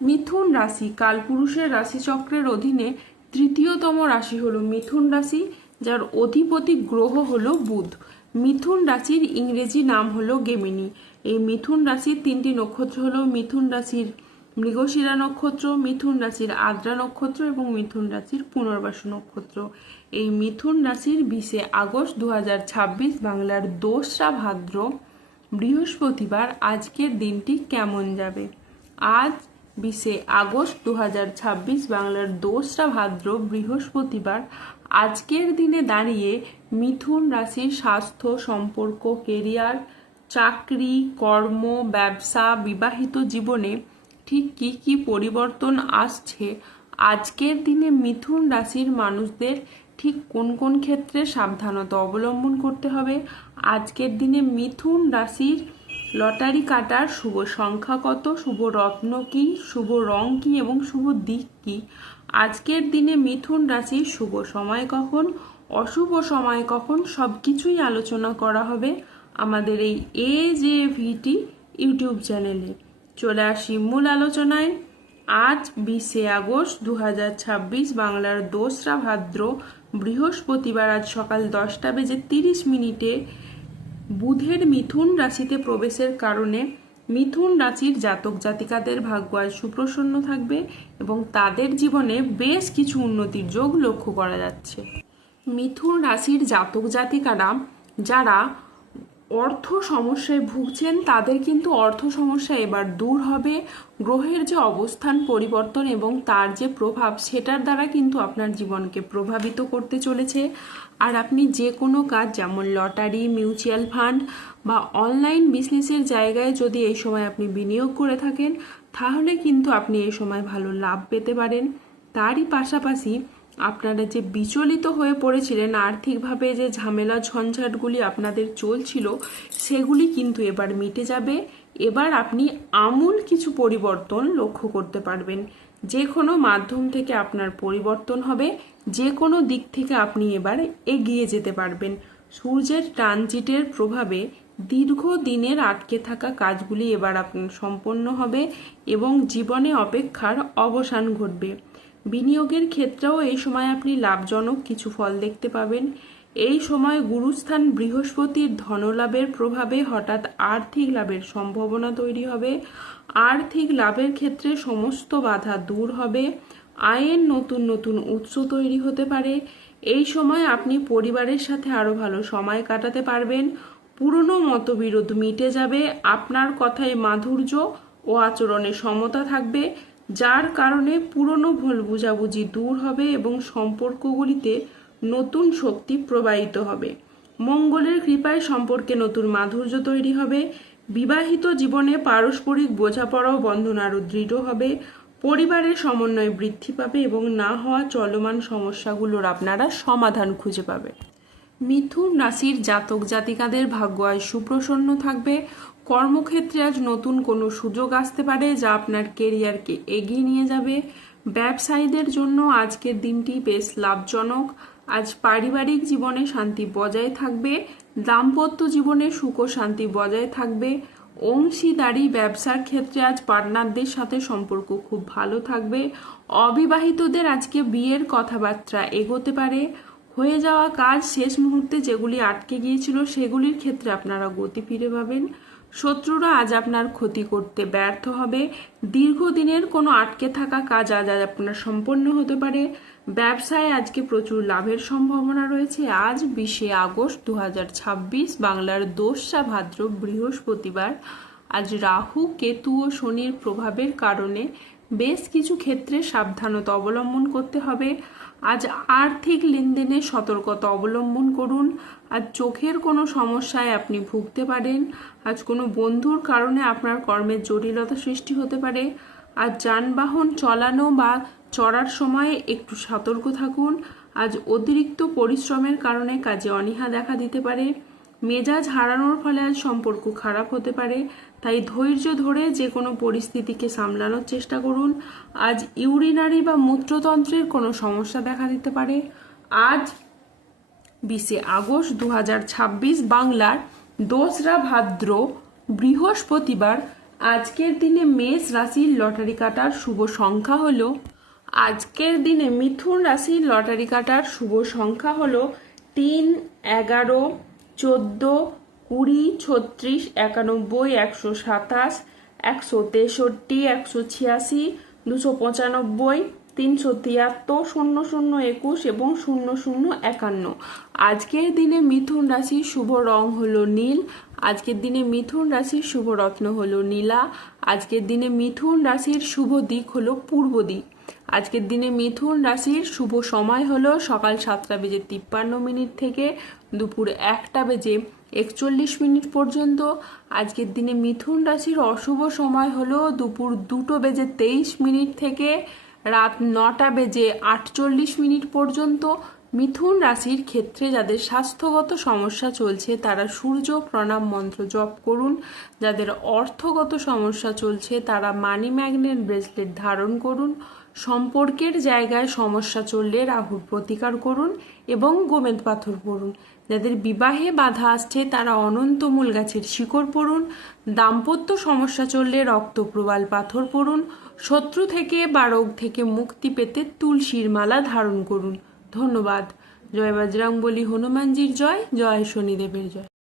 মিথুন রাশি কালপুরুষের রাশিচক্রের অধীনে তৃতীয়তম রাশি হলো মিথুন রাশি, যার অধিপতি গ্রহ হলো বুধ। মিথুন রাশির ইংরেজি নাম হলো গেমিনি। এই মিথুন রাশির তিনটি নক্ষত্র হলো মিথুন রাশির মৃগশিরা নক্ষত্র, মিথুন রাশির আদ্রা নক্ষত্র এবং মিথুন রাশির পুনর্বাসু নক্ষত্র। এই মিথুন রাশির 20 আগস্ট 2026 বাংলার 2রা ভাদ্র বৃহস্পতিবার আজকের দিনটি কেমন যাবে। আজ 20 আগস্ট 2026 বাংলার 2রা ভাদ্র বৃহস্পতিবার আজকের দিনে দাঁড়িয়ে মিথুন রাশির স্বাস্থ্য, সম্পর্ক, কেরিয়ার, চাকরি, কর্ম, ব্যবসা, বিবাহিত জীবনে ঠিক কি কি পরিবর্তন আসছে, আজকের দিনে মিথুন রাশির মানুষদের ঠিক কোন কোন ক্ষেত্রে সাবধানতা অবলম্বন করতে হবে, আজকের দিনে মিথুন রাশির লটারি কাটার শুভ সংখ্যা কত, শুভ রত্ন কি, শুভ রং কি এবং শুভ দিক কি, আজকের দিনে মিথুন রাশির শুভ সময় কখন, অশুভ সময় কখন, সব কিছুই আলোচনা করা হবে আমাদের এই AJVT ইউটিউব চ্যানেলে। চলে আসি মূল আলোচনায়। আজ 20 আগস্ট 2026 বাংলার 2রা ভাদ্র বৃহস্পতিবার আজ সকাল 10:30 বুধের মিথুন রাশিতে প্রবেশের কারণে মিথুন রাশির জাতক জাতিকাদের ভাগ্য আজ সুপ্রসন্ন থাকবে এবং তাদের জীবনে বেশ কিছু উন্নতির যোগ লক্ষ্য করা যাচ্ছে। মিথুন রাশির জাতক জাতিকারা যারা অর্থ সমস্যায় ভুগছেন তাদের কিন্তু অর্থ সমস্যা এবার দূর হবে। গ্রহের যে অবস্থান পরিবর্তন এবং তার যে প্রভাব, সেটার দ্বারা কিন্তু আপনার জীবনকে প্রভাবিত করতে চলেছে। আর আপনি যে কোনো কাজ, যেমন লটারি, মিউচুয়াল ফান্ড বা অনলাইন বিজনেসের জায়গায় যদি এই সময় আপনি বিনিয়োগ করে থাকেন, তাহলে কিন্তু আপনি এই সময় ভালো লাভ পেতে পারেন। তারই পাশাপাশি আপনারা যে বিচলিত হয়ে পড়েছিলেন, আর্থিকভাবে যে ঝামেলা ঝঞ্ঝাটগুলি আপনাদের চলছিল, সেগুলি কিন্তু এবার মিটে যাবে। এবার আপনি আমূল কিছু পরিবর্তন লক্ষ্য করতে পারবেন। যে কোনো মাধ্যম থেকে আপনার পরিবর্তন হবে, যে কোনো দিক থেকে আপনি এবার এগিয়ে যেতে পারবেন। সূর্যের ট্রানজিটের প্রভাবে দীর্ঘদিনের আটকে থাকা কাজগুলি এবার আপনার সম্পন্ন হবে এবং জীবনে অপেক্ষার অবসান ঘটবে। বিনিয়োগের ক্ষেত্রেও এই সময় আপনি লাভজনক কিছু ফল দেখতে পাবেন। এই সময় গুরুস্থান বৃহস্পতির ধনলাভের প্রভাবে হঠাৎ আর্থিক লাভের সম্ভাবনা তৈরি হবে। আর্থিক লাভের ক্ষেত্রে সমস্ত বাধা দূর হবে। আয়ের নতুন নতুন উৎস তৈরি হতে পারে। এই সময় আপনি পরিবারের সাথে আরো ভালো সময় কাটাতে পারবেন। পুরনো মতবিরোধ মিটে যাবে। আপনার কথায় মাধুর্য ও আচরণে সমতা থাকবে, যার কারণে পুরনো ভুল বুঝাবুঝি দূর হবে এবং সম্পর্কগুলিতে নতুন শক্তি প্রবাহিত হবে। মঙ্গলের কৃপায় সম্পর্কে নতুন মাধুর্য তৈরি হবে। বিবাহিত জীবনে পারস্পরিক বোঝাপড়া ও বন্ধন আরও দৃঢ় হবে। পরিবারের সমন্বয় বৃদ্ধি পাবে এবং না হওয়া চলমান সমস্যাগুলোর আপনারা সমাধান খুঁজে পাবে। মিথুন রাশির জাতক জাতিকাদের ভাগ্য আজ সুপ্রসন্ন থাকবে। কর্মক্ষেত্রে আজ নতুন কোনো সুযোগ আসতে পারে, যা আপনার কেরিয়ারকে এগিয়ে নিয়ে যাবে। ব্যবসায়ীদের জন্য আজকের দিনটি বেশ লাভজনক। আজ পারিবারিক জীবনে শান্তি বজায় থাকবে। দাম্পত্য জীবনে সুখ ও শান্তি বজায় থাকবে। অংশীদারি ব্যবসার ক্ষেত্রে আজ পার্টনারদের সাথে সম্পর্ক খুব ভালো থাকবে। অবিবাহিতদের আজকে বিয়ের কথাবার্তা এগোতে পারে। হয়ে যাওয়া কাজ শেষ মুহূর্তে যেগুলি আটকে গিয়েছিল, সেগুলির ক্ষেত্রে আপনারা গতি ফিরে পাবেন। শত্রুরা আজ আপনার ক্ষতি করতে ব্যর্থ হবে। দীর্ঘদিনের কোনো আটকে থাকা কাজ আজ আপনার সম্পন্ন হতে পারে। ব্যবসায় আজকে প্রচুর লাভের সম্ভাবনা রয়েছে। আজ 20 আগস্ট 2026 বাংলার 2রা ভাদ্র বৃহস্পতিবার আজ রাহু, কেতু ও শনির প্রভাবের কারণে বেশ কিছু ক্ষেত্রে সাবধানতা অবলম্বন করতে হবে। আজ আর্থিক লেনদেনে সতর্কতা অবলম্বন করুন। আজ চোখের কোনো সমস্যায় আপনি ভুগতে পারেন। আজ কোনো বন্ধুর কারণে আপনার কর্মের জটিলতা সৃষ্টি হতে পারে। আজ যানবাহন চালানো বা চড়ার সময় একটু সতর্ক থাকুন। আজ অতিরিক্ত পরিশ্রমের কারণে কাজে অনীহা দেখা দিতে পারে। মেজাজ হারানোর ফলে আজ সম্পর্ক খারাপ হতে পারে, তাই ধৈর্য ধরে যে কোনো পরিস্থিতিকে সামলানোর চেষ্টা করুন। আজ ইউরিনারি বা মূত্রতন্ত্রের কোনো সমস্যা দেখা দিতে পারে। আজ 20 আগস্ট 2026 বাংলার 2রা ভাদ্র বৃহস্পতিবার আজকের দিনে মেষ রাশির লটারি কাটার শুভ সংখ্যা হলো আজকের দিনে মিথুন রাশির লটারি কাটার শুভ সংখ্যা হলো 3, 11, 14, 20, 36, 91, 127, 163, 186, 295, 373, 0021 এবং 0051। আজকের দিনে মিথুন রাশির শুভ রং হলো নীল। আজকের দিনে মিথুন রাশির শুভ রত্ন হলো নীলা। আজকের দিনে মিথুন রাশির শুভ দিক হলো পূর্ব দিক। আজকের দিনে মিথুন রাশির শুভ সময় হলো সকাল 7:53 থেকে দুপুর 1:41 পর্যন্ত। আজকের দিনে মিথুন রাশির অশুভ সময় হলো দুপুর 2:23 থেকে রাত 9:48 পর্যন্ত। মিথুন রাশির ক্ষেত্রে যাদের স্বাস্থ্যগত সমস্যা চলছে তারা সূর্য প্রণাম মন্ত্র জপ করুন। যাদের অর্থগত সমস্যা চলছে তারা মানি ম্যাগনেট ব্রেসলেট ধারণ করুন। সম্পর্কের জায়গায় সমস্যা চললে রাহুর প্রতিকার করুন এবং গোমেদ পাথর পড়ুন। যাদের বিবাহে বাধা আসছে তারা অনন্তমূল গাছের শিকড় পড়ুন। দাম্পত্য সমস্যা চললে রক্তপ্রবাল পাথর পড়ুন। শত্রু থেকে বা রোগ থেকে মুক্তি পেতে তুলসীর মালা ধারণ করুন। ধন্যবাদ। জয় বজরংবলী, হনুমানজির জয়, জয় শনিদেবের জয়।